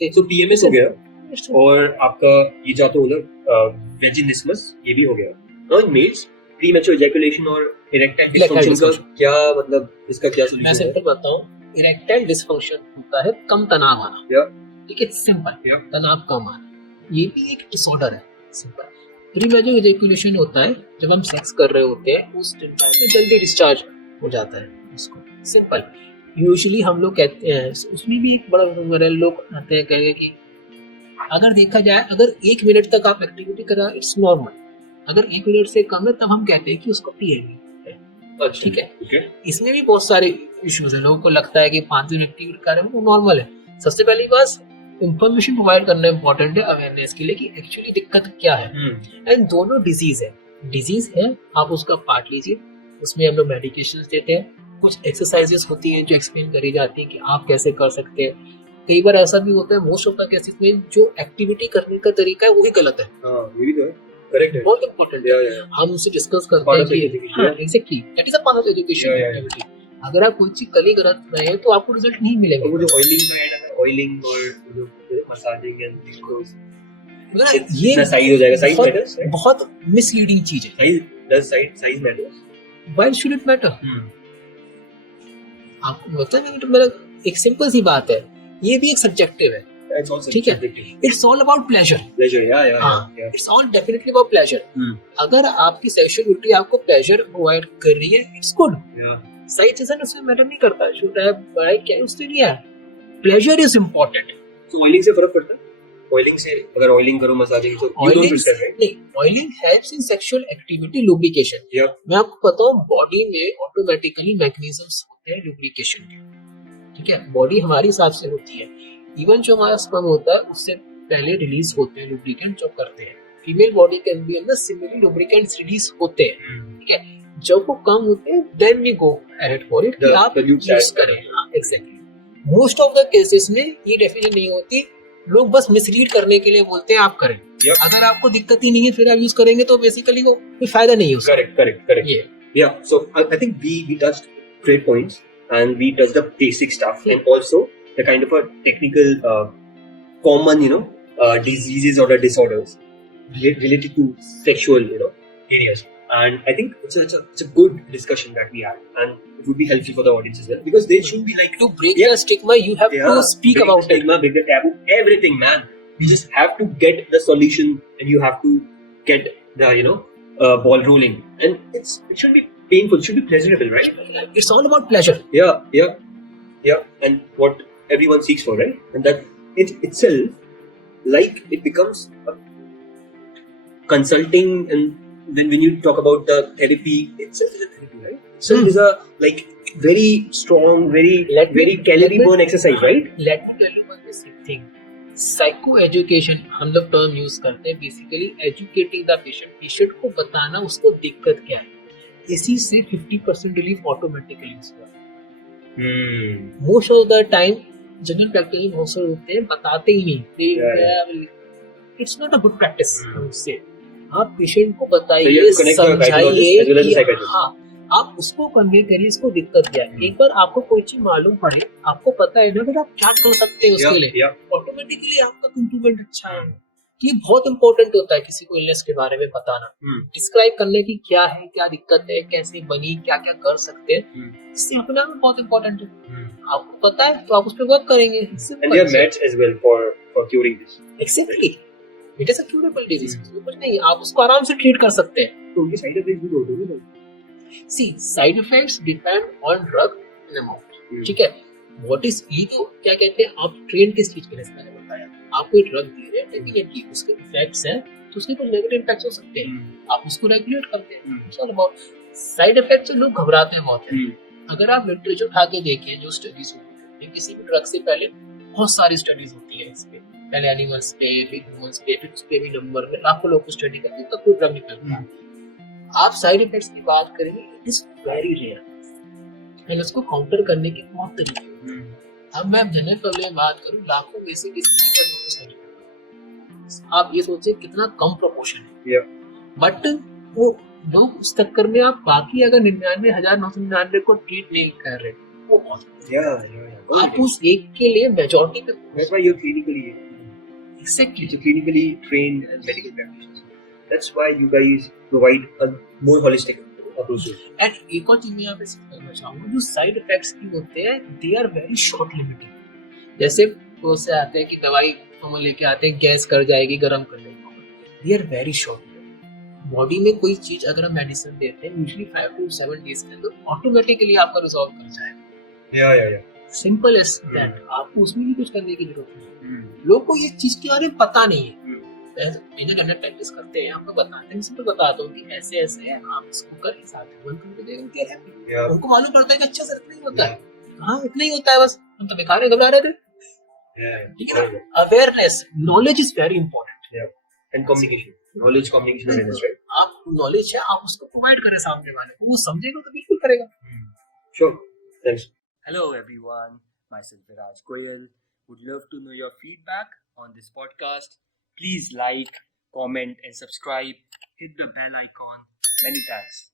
तो पीएमएस हो गया और आपका ये जाता हो ना वेजिनिस्मस, ये भी हो गया। Now in males premature ejaculation और इरेक्टाइल डिसफंक्शन का क्या मतलब, इसका क्या मैं सॉल्यूशन है? सिंपल बताऊं, इरेक्टाइल डिसफंक्शन होता है कम तनाव आना। ठीक है, सिंपल, तनाव कम आना, ये भी एक डिसऑर्डर है। सिंपल प्रीमैच्योर इजैकुलेशन होता है जब हम सेक्स कर रहे होते हैं उस टाइम पे जल्दी डिस्चार्ज हो जाता है उसको। सिंपल यूजुअली हम लोग कहते हैं, उसमें भी एक बड़ा नंबर है, लोग आते हैं कहेंगे कि अगर देखा जाए अगर 1 मिनट तक आप एक्टिविटी करा इट्स नॉर्मल, अगर 1 मिनट से कम है तब हम कहते हैं कि उसको टीएमई है। ठीक है, इसमें भी बहुत सारे इश्यूज है। लोगों को लगता है कि 5 दिन एक्टिविटी कर रहे हैं वो नॉर्मल है। सबसे पहली बात इंफॉर्मेशन प्रोवाइड करना इंपॉर्टेंट है अवेयरनेस के लिए कि एक्चुअली दिक्कत क्या है। एंड दोनों डिजीज है, आप उसका पार्ट लीजिए, उसमें हम लोग मेडिकेशन देते हैं, कुछ एक्सरसाइजेस होती हैं जो एक्सप्लेन करी जाती है कि आप कैसे कर सकते हैं। कई बार ऐसा भी होता है मोस्ट ऑफ द केसेस में जो एक्टिविटी करने का तरीका है वही गलत है। ये भी तो है, करेक्ट है, बहुत इंपॉर्टेंट है। हम उससे डिस्कस करते हैं कि हाँ exactly that is a part of education activity. अगर आप कोई चीज कल ही गलत रहे हैं तो आपको रिजल्ट नहीं मिलेगा। तो वो जो ऑयलिंग का ऐड है, ऑयलिंग और जो मसाजिंग एंड दिस ये साइज हो जाएगा, साइज मैटर्स, बहुत मिसलीडिंग चीज है। Size matters, why should it matter? आपको पता है तो मेरा एक सिंपल सी बात है, ये भी एक सब्जेक्टिव है। ठीक है, it's all about pleasure. It's all definitely about pleasure. अगर आपकी सेक्सुअलिटी आपको प्लेजर प्रोवाइड कर रही है इट्स गुड। सही चीज़ है, उसमें मैटर नहीं करता शुड हैव बाय क्या उससे नहीं है, प्लेजर इज इंपॉर्टेंट। तो ऑयलिंग से फर्क पड़ता है? ऑयलिंग से अगर ऑयलिंग करो मसाजिंग तो यू डोंट प्रिस्क्राइब, राइट? नहीं, oiling helps in sexual activity lubrication. मैं आपको बताऊं बॉडी में ऑटोमेटिकली मैकेनिज्म्स होते हैं लुब्रिकेशन के। ठीक है, बॉडी हमारे हिसाब से होती है। इवन जो हमारा स्पर्म होता है उससे पहले रिलीज होते हैं लुब्रिकेंट जो करते हैं। फीमेल बॉडी के अंदर सिमिलरली लुब्रिकेंट्स रिलीज होते हैं। ठीक है, जब वो कम होते हैं then we go ahead for it कि आप यूज करें। हां exactly, most of the cases में ये डेफिनेशन नहीं होती, लोग बस मिसलीड करने के लिए बोलते हैं आप करें। अगर आपको दिक्कत ही नहीं है फिर आप यूज करेंगे तो बेसिकली वो कोई फायदा नहीं है उसका। करेक्ट या so I think we touched great points and we touched up basic stuff and also the kind of a technical common diseases or the disorders related to sexual areas, and I think it's a good discussion that we had and it would be helpful for the audience as well because they should be like to break the stigma you have to speak about stigma, break the taboo, everything, man. You just have to get the solution and you have to get the ball rolling, and it should be painful, it should be pleasurable, right? It's all about pleasure. Yeah, and what everyone seeks for, right? And that it itself, like, it becomes a consulting, and when you talk about the therapy itself is a therapy, right? Itself is a like very strong, very calorie burn exercise, right? Let me tell you one basic thing. Psycho education हम लोग term use करते हैं, basically educating the patient को बताना उसको दिक्कत क्या है। इसी से 50% रिलीफ ऑटोमेटिकली होगा। Most of the time general practice बहुत सारे होते हैं बताते ही नहीं। It's not a good practice. से आप पेशेंट को बताइए, समझाइए, हाँ आप उसको कन्वे करिए इसको दिक्कत क्या है। एक बार आपको कोई चीज मालूम पड़े, आपको पता है ना कि आप क्या कर सकते हैं उसके लिए, ऑटोमेटिकली आपका इम्प्रूवमेंट अच्छा है। ये बहुत इंपॉर्टेंट होता है किसी को इलनेस के बारे में बताना, डिस्क्राइब करने की क्या है, क्या दिक्कत है, कैसे बनी, क्या क्या कर सकते हैं, इससे अपने आप में बहुत इंपॉर्टेंट है। आपको पता है तो आप उस पर वर्क करेंगे। And there are meds as well for curing this. Exactly. It is a curable disease. कुछ नहीं, आप उसको आराम से ट्रीट कर सकते हैं। तो उनके साइड इफेक्ट्स भी होते हैं। See, side effects depend on drug and amount. ठीक है, what is ये तो क्या कहते हैं, आप ट्रेन किस चीज के लिए मैंने बताया, आप कोई ड्रग दे रहे हैं डेफिनेटली उसके इफेक्ट्स हैं तो उसके कुछ नेगेटिव इफेक्ट्स हो सकते हैं, आप उसको रेगुलेट करते हैं। It's all about side effects से लोग घबराते हैं बहुत है। अगर आप लिटरेचर उठा के देखिए जो स्टडीज होती है किसी भी ड्रग से पहले बहुत सारी स्टडीज होती है इस पे, पहले एनिमल्स पे फिर ह्यूमंस पे फिर उस पे भी नंबर में लाखों लोग को स्टडी करते हैं तब कोई ड्रग निकलता है। आप साइड इफेक्ट्स की बात करेंगे it is very rare and उसको काउंटर करने के बहुत तरीके हैं। अब मैं जनरल लेवल में बात करूं, लाखों में से किसी एक का साइड इफेक्ट आप ये सोचिए कितना कम प्रोपोर्शन है। बट वो लोग उस चक्कर में आप बाकी अगर 99,999 को ट्रीट नहीं कर रहे, वो बहुत Yeah. आप उस एक के लिए मेजॉरिटी पे That's why you're clinically exactly it's a clinically trained medical practitioners. That's why you guys provide a more holistic approach. And एक और चीज मैं यहाँ पे कहना चाहूंगा, जो साइड इफेक्ट्स की होते हैं they are very short limited. जैसे वो से आते हैं कि दवाई हम लेके आते हैं गैस कर जाएगी, गर्म कर जाएगी, they are very short. Body में कोई चीज अगर हम मेडिसिन देते हैं यूजुअली 5 to 7 डेज के अंदर ऑटोमेटिकली आपका रिजॉल्व कर जाएगा। Yeah. सिंपल एज दैट, आपको उसमें भी कुछ करने की जरूरत नहीं है। लोग को ये चीज के बारे में पता नहीं है, इन्हें कंडक्ट प्रैक्टिस करते हैं, आपको बताते हैं, सिंपल बताता हूँ कि ऐसे ऐसे है, आप इसको करके साथ में बंद करके देंगे, उनको मालूम पड़ता है कि अच्छा सर इतना ही होता है, हाँ इतना ही होता है, बस हम तो बेकार घबरा रहे थे। ठीक है ना, awareness, knowledge is very important And communication. Knowledge, communication, awareness, right? आप नॉलेज है आप उसको प्रोवाइड करें सामने वाले को, वो समझेगा तो बिल्कुल करेगा। Sure. Thanks. Hello everyone, myself Viraj Goyal. Would love to know your feedback on this podcast. Please like, comment and subscribe. Hit the bell icon. Many thanks.